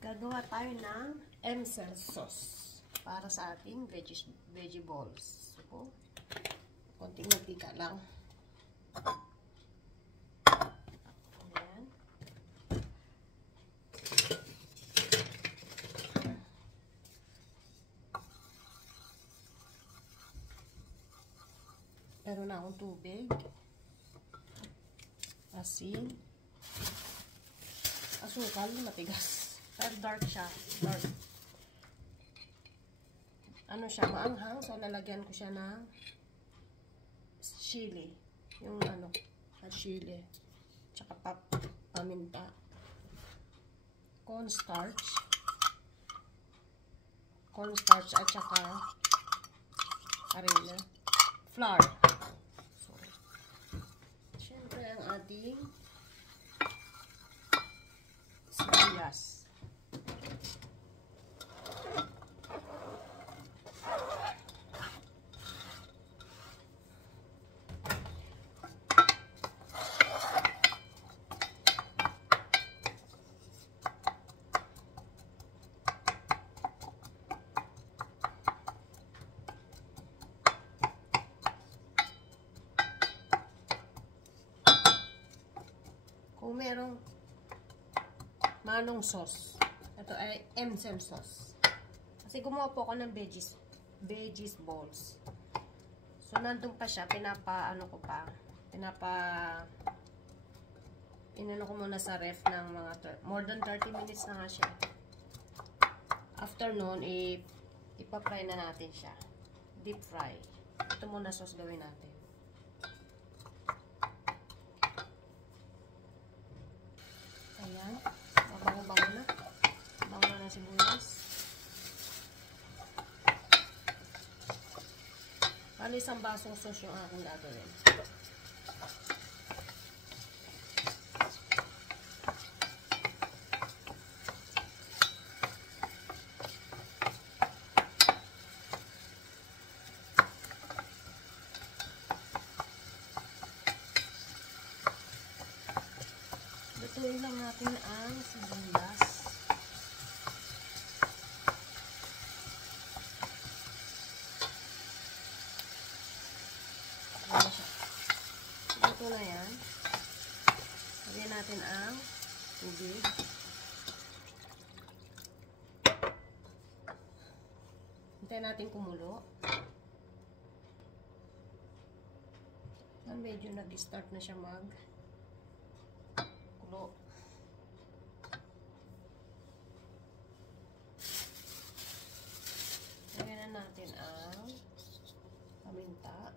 Gagawa tayo ng MSL sauce para sa ating veggie balls. So, konting mantika lang. Ayan. Meron na akong tubig, asin, asukal, matigas. Pero dark siya. Dark. Ano siya, maanghang. So, lalagyan ko siya ng chili. Yung ano, chili. Tsaka paminta. Cornstarch. Cornstarch at tsaka harina. Flour. So, syempre ang ating sibuyas. Kung merong manong sauce, ito ay MSL sauce. Kasi gumawa po ako ng veggies balls. So, nandun pa siya, inano ko muna sa ref ng mga more than 30 minutes na nga siya. After nun, ipa-fry na natin siya. Deep fry. Ito muna sauce gawin natin. Ayan. Mabango-bango na. Bango na ng sibuyas. Bali, isang basong sauce yung aking gagawin. Lutuin lang natin ang sibuyas. Luto na yan. Lagyan natin ang tubig. Hintayin natin kumulo. Medyo nag-start na siya kulo. Lagyan na natin ang paminta.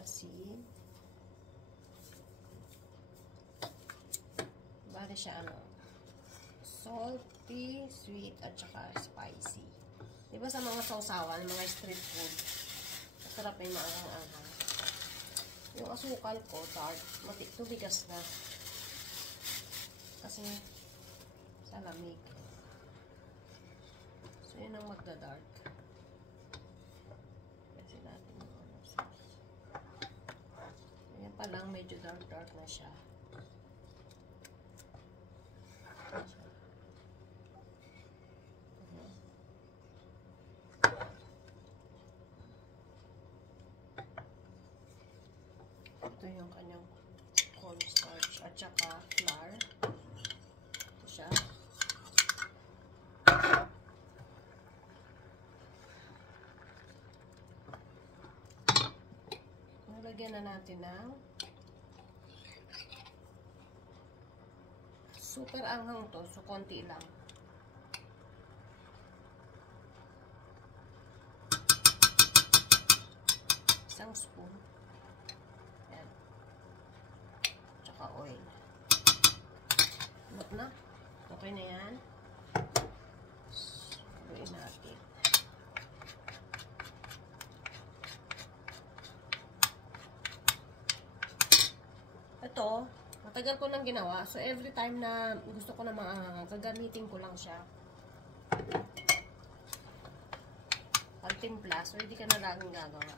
Asin. Bale siya salty, sweet, at saka spicy. Diba sa mga sausawan, mga street food, masarap yung maanghang-anghang. Yung asukal ko, dark, tubigas na. Kasi sa lamig. So, yun ang magda-dark. Kasi natin yung sauce. Ayan pa lang, medyo dark na siya. Ito yung kanyang cornstarch at saka flour. Ito siya. Nalagyan na natin ng super anghang to, so konti lang. Isang spoon. Yan. Tsaka oil. Look na. Okay na yan. Gawin natin. Ito, matagal ko nang ginawa. So, every time na gusto ko na gagamitin ko lang siya. Pagtimpla. So, hindi ka na laging gagawa.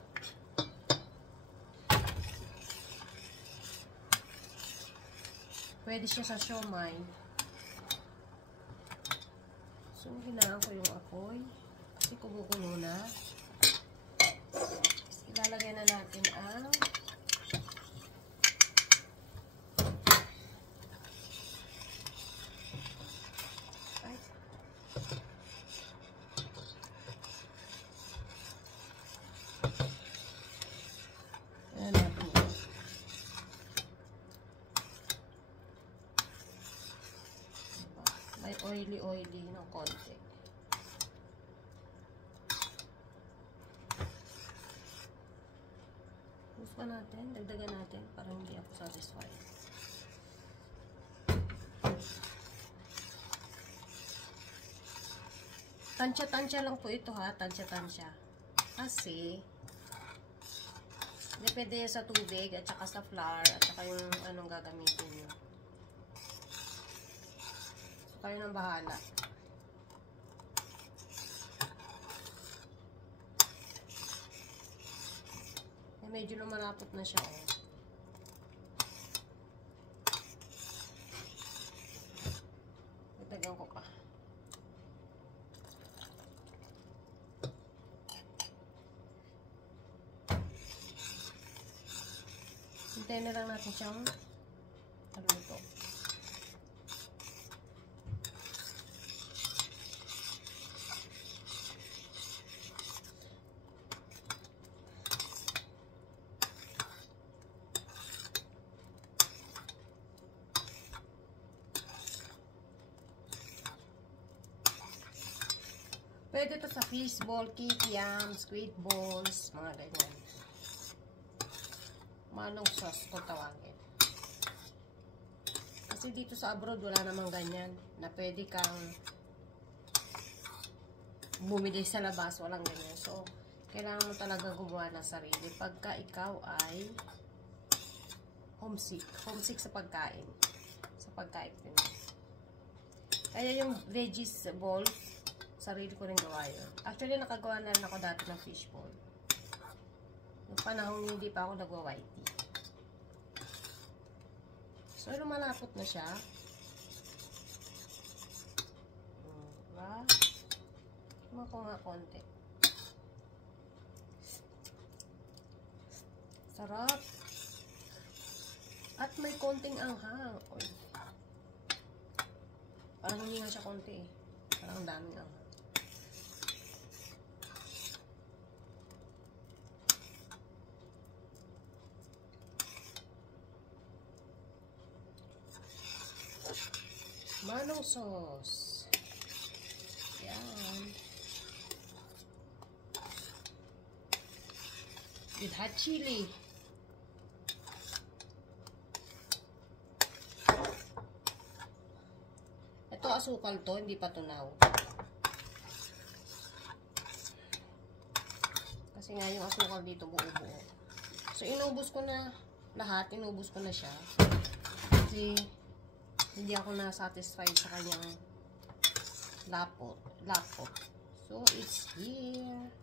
Pwede siya sa siomai. So, hinaan ko yung apoy. Kasi kumukulo na. Ilalagay na natin ang may oily ng konti. Gusto natin, dagdagan natin para hindi ako satisfied. Tansya-tansya lang po ito ha, tansya-tansya. Kasi depende yan sa tubig at saka sa flour at saka yung anong gagamitin nyo. So, kayo nang bahala. Eh, medyo lumalapot na siya oh. Itagan ko pa. Hintayin na lang natin siyang haluto. Pwede to sa fish ball, kikiam, squid balls, mga ganyan. Manong sauce kung tawagin. Kasi dito sa abroad wala namang ganyan na pwede kang bumili sa labas, walang ganyan. So, kailangan mo talaga gumawa ng sarili pagka ikaw ay homesick sa pagkain. Sa pagkain din. Kaya yung veggies balls, sarili ko rin gawa yun. Actually, nakagawa na rin ako dati ng fish ball. Yung panahon hindi pa ako nagwa-white tea. So, lumalapot na siya. Diba? Tuma ko nga konti. Sarap. At may konting anghang. Oy. Parang hindi nga siya konti eh. Parang daming anghang. Manong sauce. Yan. With hot chili. Ito asukal to, hindi pa tunaw. Kasi nga yung asukal dito buo-buo. So inubos ko na lahat, inubos ko na siya. Kasi hindi ako na-satisfied sa kanyang lapot. So, it's here.